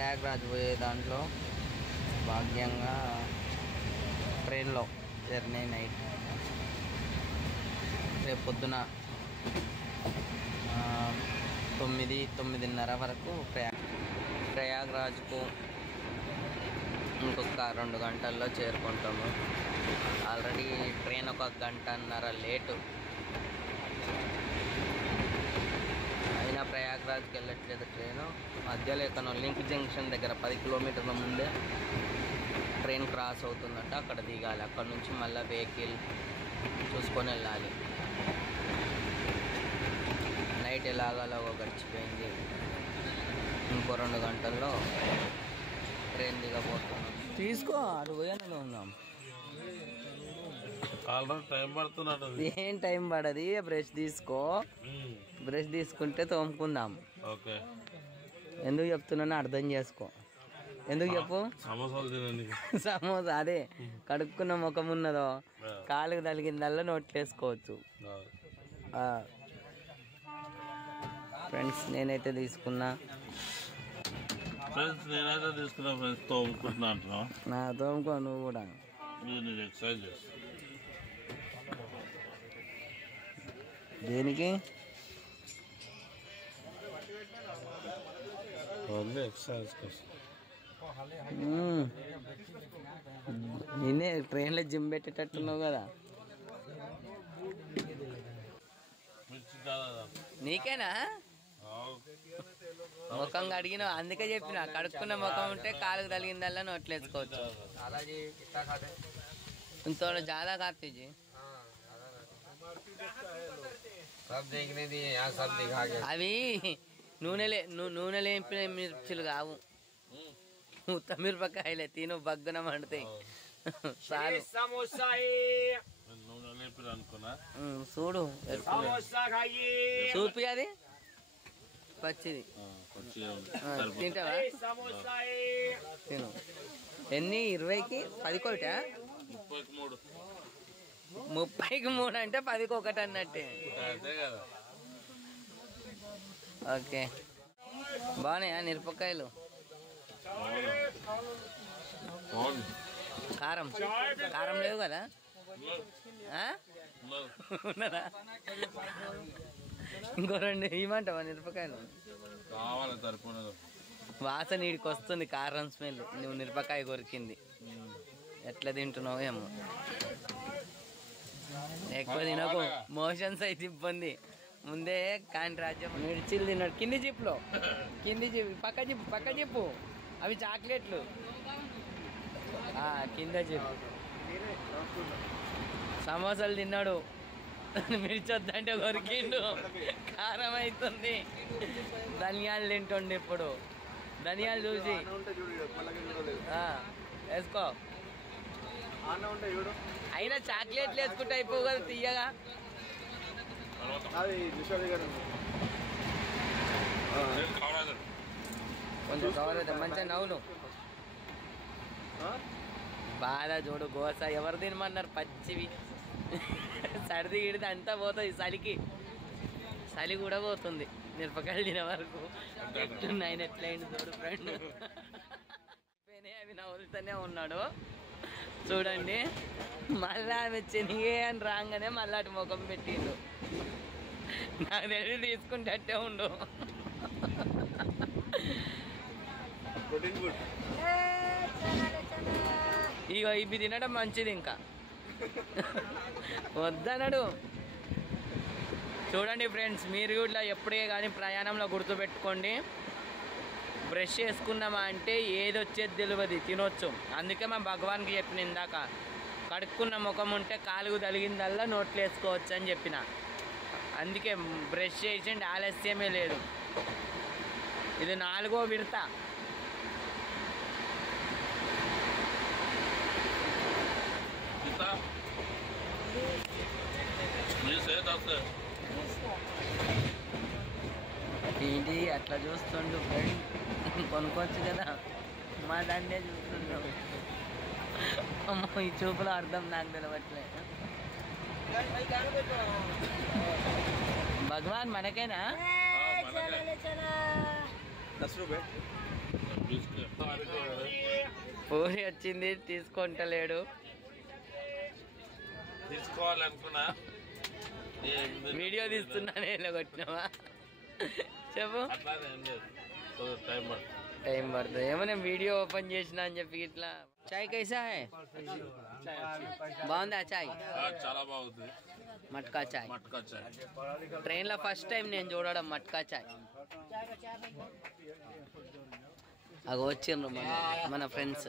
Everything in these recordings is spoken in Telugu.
ప్రయాగ్రాజ్ పోయే దాంట్లో భాగ్యంగా ట్రైన్లో జర్నీ నైట్ రేపు పొద్దున 9-9:30 వరకు ప్రయాగ్రాజ్కు ఇంకొక 2 గంటల్లో చేరుకుంటాము. ఆల్రెడీ ట్రైన్ 1 గంటన్నర లేటు అయినా ప్రయాగ్రాజ్కి వెళ్ళట్లేదు ట్రైను. మధ్యలో ఎక్కడో లింక్ జంక్షన్ దగ్గర 10 కిలోమీటర్ల ముందే ట్రైన్ క్రాస్ అవుతుందంట. అక్కడ దిగాలి. అక్కడ నుంచి మళ్ళీ వెహికల్ చూసుకొని వెళ్ళాలి. నైట్ ఎలాగోలాగో గడిచిపోయింది. ఇంకో 2 గంటల్లో ట్రైన్ దిగబోతున్నాం. తీసుకో అటు పోయాను ఉన్నాం. ఏం టైం పడది. బ్రష్ తీసుకో. బ్రష్ తీసుకుంటే తోముకుందాం. ఎందుకు చెప్తున్నానో అర్థం చేసుకో. ఎందుకు చెప్పు. సమోసా అదే కడుక్కున్న ముఖం ఉన్నదో కాలుకు తలిగిందల్లా నోట్లు వేసుకోవచ్చు. ఫ్రెండ్స్ నేనైతే తీసుకున్నా. తోముకో నువ్వు కూడా. దేనికి ఎక్సర్సైజ్ కోసం. నేనే ట్రైన్లో జిమ్ పెట్టేటట్టున్నావు కదా. నీకేనా ముఖం కడిగిన? అందుకే చెప్పిన కడుక్కున్న ముఖం ఉంటే కాలుకు తలిగిందల్లా నోట్లు వేసుకోవచ్చు. थोड़ा ज्यादा खाते जी। सब देखने दिए यहाँ, सब दिखा गया। अभी నూనె లేంపిన మిర్చిలు కావు, ఉత్తమిరపకాయలే. తిను బగ్గన మండితే చాలు. చూడు చూపి అది పచ్చిది తింటావా? తిను. ఎన్ని? 20కి 10 కోటా? 30కి 3 అంటే 10కి 1 అన్నట్టే. ఓకే బాగున్నాయా మిరపకాయలు? కారం కారం లేవు కదా? ఉన్నదా? ఇంకో 2 ఇవ్వమంటావా మిరపకాయలు? వాసన వీడికి వస్తుంది, కారం స్మెల్. నువ్వు మిరపకాయ కొరికింది ఎట్లా తింటున్నావు ఏమో. ఎక్కువ తినకు, మోషన్స్ అయితే ఇబ్బంది. ముందే కాని రాజ్యం. మిర్చిలు తిన్నాడు. కింది జిప్లో, కింది జిప్, పక్క జిప్పు. అవి చాక్లెట్లు. కింద జిప్. సమోసాలు తిన్నాడు. మిర్చి వద్దంటే కొరికిండు. కారం అవుతుంది. ధనియాలు తింటుండే ఇప్పుడు. ధనియాలు చూసి వేసుకో. అయినా చాక్లెట్లు వేసుకుంటే అయిపోవు కదా తీయగా. కొంచెం కవర్ అవుతా మంచిగా నవ్వును. బాగా చూడు గోస. ఎవరు తినమన్నారు పచ్చివి? సర్ది గిడితే అంతా పోతుంది. చలి కూడా పోతుంది మిరపకాయలు తినే వరకు. ఎట్లున్నాయని ఎట్లయింది చూడు ఫ్రెండ్. అవి నవ్వులుతూనే ఉన్నాడు చూడండి. మళ్ళా ఆమె చెనిగే అని రాగానే మళ్ళీ అటు ముఖం పెట్టిండు. నాకు తెలిసి తీసుకుంటే ఉండు. ఇగో ఇవి తినడం మంచిది. ఇంకా వద్దనడు. చూడండి ఫ్రెండ్స్, మీరు కూడా ఎప్పుడే కానీ ప్రయాణంలో గుర్తుపెట్టుకోండి, బ్రష్ చేసుకున్నామా అంటే ఏది వచ్చేది తెలియదు, తినొచ్చు. అందుకే మా భగవాన్కి చెప్పిన ఇందాక, కడుక్కున్న ముఖం ఉంటే కాలుగు తలిగిందల్లా నోట్లు వేసుకోవచ్చు అని చెప్పిన. అందుకే బ్రష్ చేసిండి, ఆలస్యమే లేదు. ఇది 4వ విడత. ఏంటి అట్లా చూస్తుండు ఫ్రెండ్? కొనుక్కోవచ్చు కదా, మా దాన్నే చూస్తుండవు. అమ్మో ఈ చూపులో అర్థం నాకు తెలవట్లే. భగవాన్ మనకేనా? పూరి వచ్చింది తీసుకుంటలేడు. తీసుకోవాలనుకున్నా వీడియో తీస్తున్నానే ఇలా కొట్టినావా చెప్పు. టైం పడుతుంది ఏమో, నేను వీడియో ఓపెన్ చేసిన అని చెప్పి ఇట్లా. చాయ్ కైసా హై? బాగుందా చాయ్? చాలా బాగుంది. మట్కా చాయ్. మట్కా చాయ్ ట్రైన్లో ఫస్ట్ టైం నేను చూడడం మట్కా చాయ్. అవి వచ్చిండ్రు మన ఫ్రెండ్స్.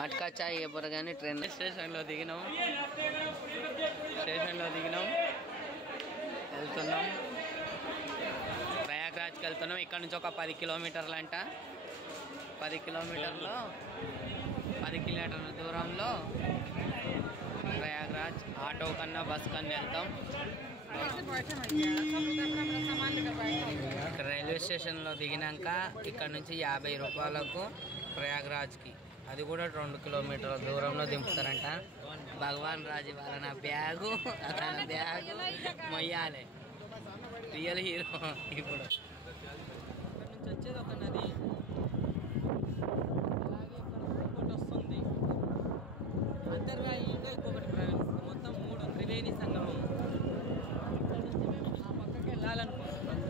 మట్కా చాయ్ చెప్పగానే ట్రైన్ స్టేషన్లో దిగినాం. వెళ్తున్నాం ప్రయాగ్రాజ్కి వెళ్తున్నాం. ఇక్కడ నుంచి ఒక 10 కిలోమీటర్లు అంట. 10 కిలోమీటర్ల దూరంలో ప్రయాగ్రాజ్. ఆటో కన్నా బస్ కన్నా వెళ్తాం. రైల్వే స్టేషన్లో దిగినాక ఇక్కడ నుంచి 50 రూపాయలకు ప్రయాగ్రాజ్కి, అది కూడా 2 కిలోమీటర్ల దూరంలో దింపుతారంట. భగవాన్ రాజు వాళ్ళ నా బ్యాగు మొయ్యాలి. Real hero. ఇప్పుడు ఇక్కడ నుంచి వచ్చేది ఒక నది, అలాగే ఇక్కడ ఇంకోటి వస్తుంది అంతర్వాహినిగా ఇంకొకటి ప్రయాణిస్తుంది. మొత్తం 3 త్రివేణి సంగమం. ఇక్కడ నుంచి మేము ఆ పక్కకి వెళ్ళాలనుకుంటున్నాం.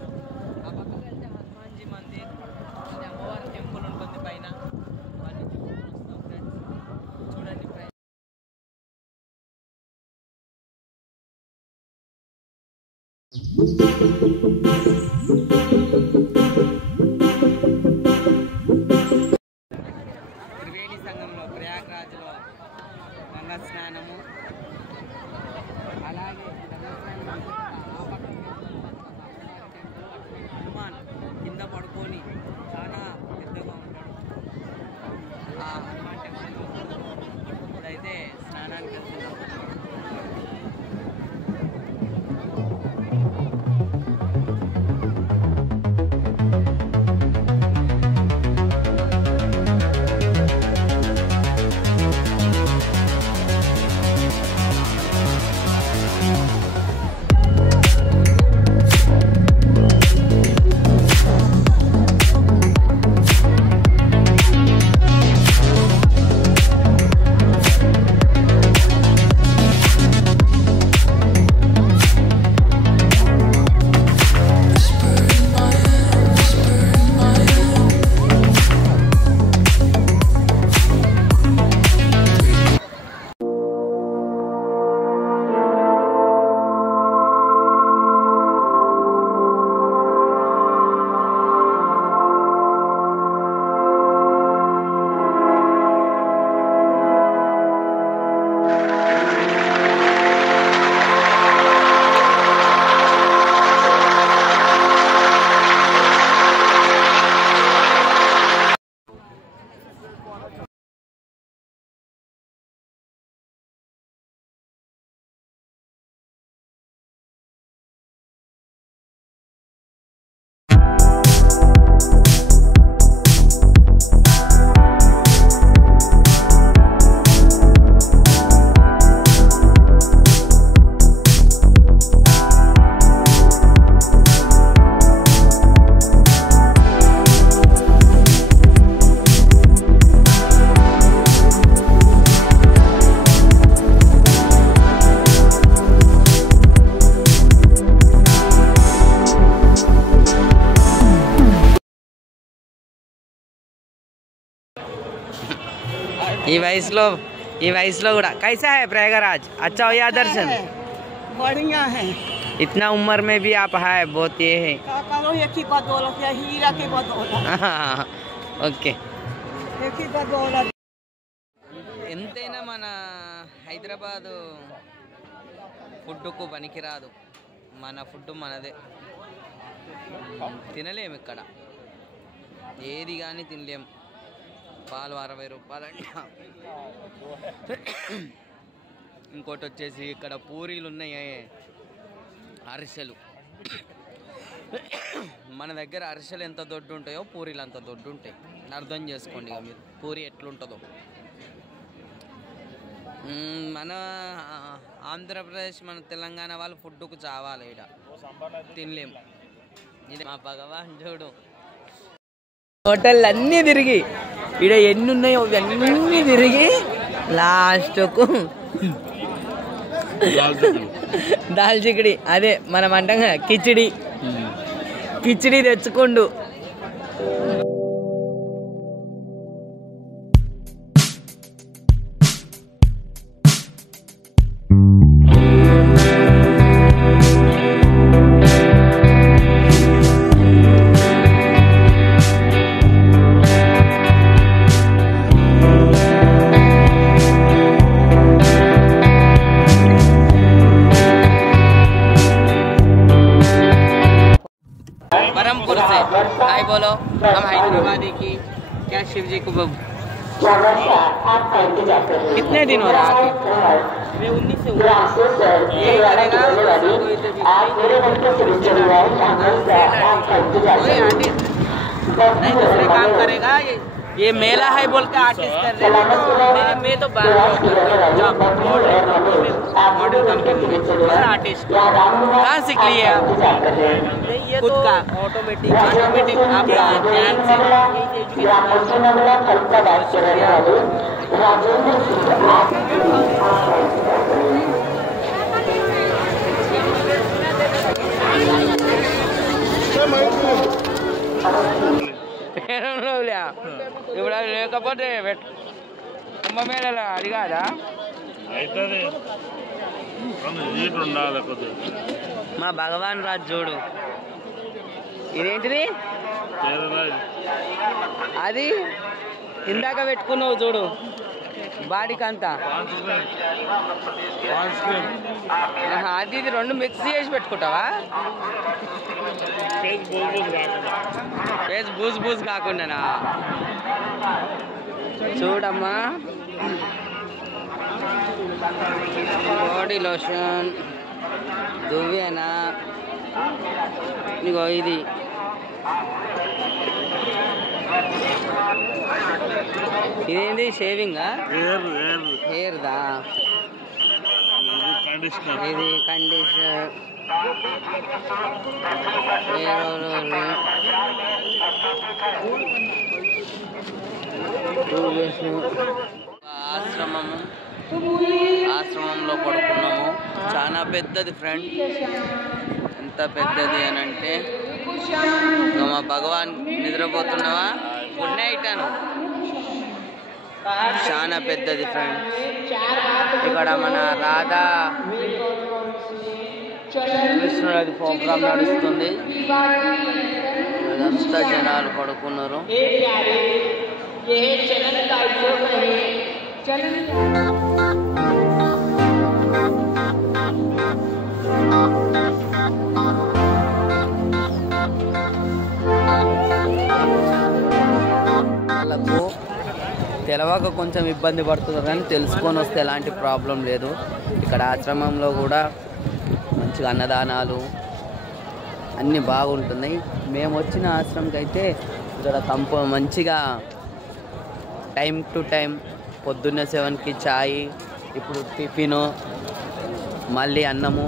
ఆ పక్కకి వెళ్తే హనుమాన్జీ మందిర్, అది అమ్మవారి టెంపుల్ ఉంటుంది పైన. అవన్నీ చూసుకొని వస్తాం ఫ్రెండ్స్. చూడండి ఫ్రెండ్స్. త్రివేణి సంగంలో ప్రయాగ్రాజ్లో గంగా స్నానము, అలాగే హనుమాన్ కింద పడుకొని చాలా పెద్దగా ఉంటాడు. ఆ హనుమాన్ టెంపుల్ ఇప్పుడైతే స్నానానికి వెళ్తున్నాం. ఈ వయసులో కూడా कैसा है प्रयागराज? अच्छा हो या दर्शन? बढ़िया है। इतना उम्र में भी आप है बहुत ये है। करो एक ही बदौलत या हीरा की बदौलत। ఓకే. एक ही बदौलत। ఎంతైనా మన హైదరాబాదు ఫుడ్కు పనికిరాదు. మన ఫుడ్ మనదే, తినలేము ఇక్కడ. ఏది కానీ తినలేము. పాలు 60 రూపాయలంట. ఇంకోటి వచ్చేసి ఇక్కడ పూరీలు ఉన్నాయి, అరిసెలు. మన దగ్గర అరిసెలు ఎంత దొడ్డు ఉంటాయో పూరీలు అంత దొడ్డు ఉంటాయి. అర్థం చేసుకోండి ఇక మీరు పూరి ఎట్లుంటుందో. మన ఆంధ్రప్రదేశ్ మన తెలంగాణ వాళ్ళు ఫుడ్కు చావాలి. ఇక్కడ తినలేము. ఇది మా భగవాన్ చూడు. హోటల్ అన్నీ తిరిగి ఇక్కడ ఎన్ని ఉన్నాయో అన్నీ తిరిగి లాస్ట్కు దాల్ చికిడి అదే మనం అంటాం కదా కిచిడి కిచిడి తెచ్చుకోండు. बरहमपुर से हाय बोलो, हम हैदराबादी की क्या शिव जी को कितने दिन हो रहा है? मैं 19 से हुआ यही करेगा नहीं दूसरे काम करेगा। ये मेला है बोल के आर्टिस्ट कर रहे हैं। मैं तो मॉडल कंपनी आर्टिस्ट कहाँ सीख लिए आप? ये खुद का ऑटोमेटिक आपका ध्यान से ఇప్పుడు అది లేకపోతే కుంభమేళ అది కాదా మా భగవాన్ రాజ్ చూడు ఇదేంటిది అది ఇందాక పెట్టుకున్నావు చూడు బాడీకంతా అది ఇది రెండు మిక్స్ చేసి పెట్టుకుంటావా? ఫేస్ బూజ్ బూజ్ కాకుండానా? చూడమ్మా బాడీ లోషన్ దువ్వేనా ఇగో ఇది ఇదేంటి షేవింగా హెయిర్ దా ఇది కండిషనర్ ఆశ్రమంలో పడుకున్నాము. చాలా పెద్దది ఫ్రెండ్. ఎంత పెద్దది అని అంటే మా భగవాన్ నిద్రపోతున్నావా? గుడ్ నైట్ అను. చాలా పెద్దది ఫ్రెండ్. ఇక్కడ మన రాధా కృష్ణుడి ప్రోగ్రాం నడుస్తుంది. అదంతా జనాలు పడుకున్నారు. వాళ్ళకు తెలవక కొంచెం ఇబ్బంది పడుతున్నారు కానీ తెలుసుకొని వస్తే ఎలాంటి ప్రాబ్లం లేదు. ఇక్కడ ఆశ్రమంలో కూడా మంచిగా అన్నదానాలు అన్నీ బాగుంటున్నాయి. మేము వచ్చిన ఆశ్రమంకి అయితే ఇక్కడ మంచిగా టైం టు టైం పొద్దున్న 7కి చాయ్, ఇప్పుడు టిఫిను, మళ్ళీ అన్నము,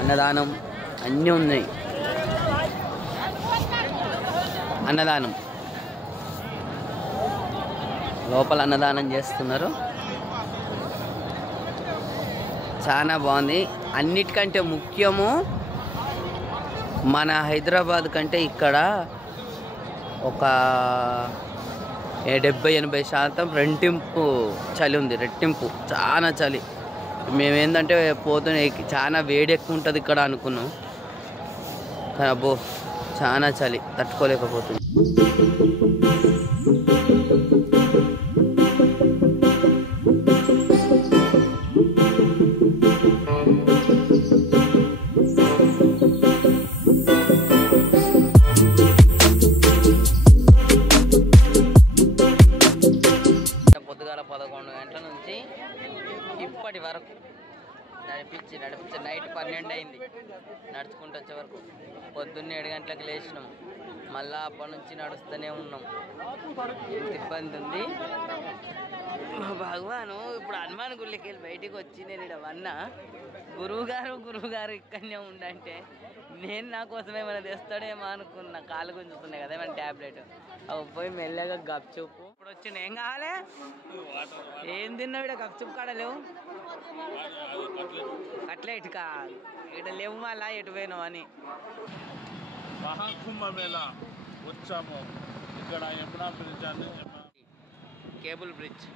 అన్నదానం అన్నీ ఉన్నాయి. అన్నదానం లోపల అన్నదానం చేస్తున్నారు. చాలా బాగుంది. అన్నిటికంటే ముఖ్యము మన హైదరాబాద్ కంటే ఇక్కడ ఒక 70-80% రెట్టింపు చలి ఉంది. రెట్టింపు చాలా చలి. మేమేందంటే పోతున్న చాలా వేడి ఎక్కువ ఉంటుంది ఇక్కడ అనుకున్నాం, కానీ అబ్బో చాలా చలి తట్టుకోలేకపోతుంది. పొద్దుగాల 11 గంటల నుంచి ఇప్పటి వరకు నడిపించి నైట్ 12 అయింది నడుచుకుంటూ వచ్చే వరకు. పొద్దున్న 7 గంటలకు లేచినాం. మళ్ళీ అప్పటి నుంచి నడుస్తూనే ఉన్నాం. ఇంత ఇబ్బంది ఉంది. మా భగవాను ఇప్పుడు హనుమాన్ గుళ్ళకి వెళ్ళి బయటికి వచ్చి నేను ఇక్కడ వన్నా గురువుగారు ఇక్కడనే ఉండంటే నేను నా కోసం ఏమైనా తెస్తాడేమో అనుకున్నా, కాళ్ళు గుంజుతున్నాయి కదా ఏమైనా ట్యాబ్లెట్ అవి పోయి మెల్లగా గప్చుప్పు. ఇప్పుడు వచ్చింది ఏం కావాలి, ఏం తిన్నావు ఇక్కడ గప్చుప్ కాడ లేవు, కట్లెట్ కా ఇక్కడ లేవు మళ్ళా ఎటు పోయినావు అని. మహాకుంభమేళ వచ్చాము, ఇక్కడ యమునా బ్రిడ్జ్ అని కేబుల్ బ్రిడ్జ్.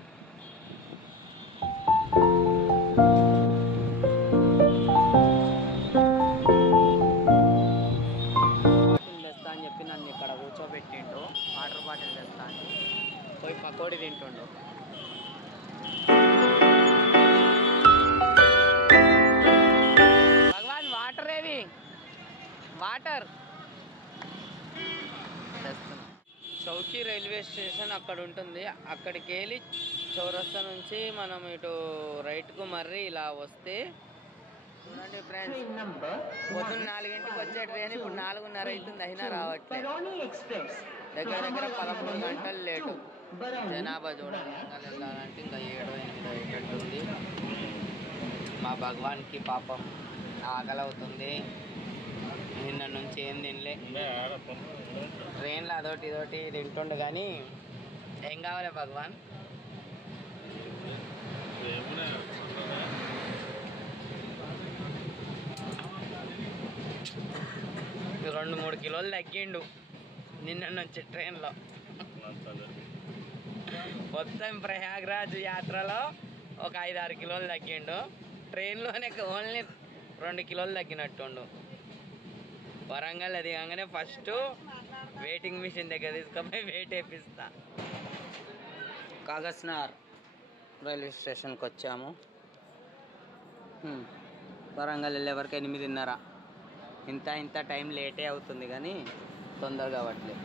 బాటిల్ తెస్తా అని చెప్పి నన్ను ఇక్కడ కూర్చోబెట్టిండు, వాటర్ బాటిల్ తెస్తా అని. పోయి పకోడీ తింటుండు. భగవాన్ వాటర్ ఏవి, వాటర్ తెస్తున్నా. చౌకీ రైల్వే స్టేషన్ అక్కడ ఉంటుంది, అక్కడికి వెళ్ళి చౌరస్తా నుంచి మనం ఇటు రైట్కు మర్రి ఇలా వస్తే చూడండి ఫ్రెండ్స్, పొద్దున్న 4 వచ్చే ట్రైన్ ఇప్పుడు 4:30 అవుతుంది, అయినా రావట్లేదు. దగ్గర దగ్గర 11 గంటలు లేటు. జనాభా చూడండి, ఇంకా వెళ్ళాలంటే ఇంకా 7-8 అయ్యేటట్టుంది. మా భగవాన్కి పాపం ఆకలి అవుతుంది, నిన్న నుంచి ఏం తినలే. ట్రైన్లో అదొకటి ఇదొకటి తింటుండు కానీ ఏం కావాలి భగవాన్? 2-3 కిలోలు తగ్గిండు నిన్న నుంచి ట్రైన్లో. మొత్తం ప్రయాగ్రాజ్ యాత్రలో ఒక 5-6 కిలోలు తగ్గిండు, ట్రైన్లోనే ఓన్లీ 2 కిలోలు తగ్గినట్టుండు. వరంగల్ అది కాగానే ఫస్ట్ వెయిటింగ్ మిషన్ దగ్గర తీసుకొని వెయిట్ వేపిస్తా. కాగజ్నగర్ రైల్వే స్టేషన్కి వచ్చాము. వరంగల్ వెళ్ళే వరకు 8:30. ఇంత టైం లేటే అవుతుంది కానీ తొందరగా అవ్వట్లేదు.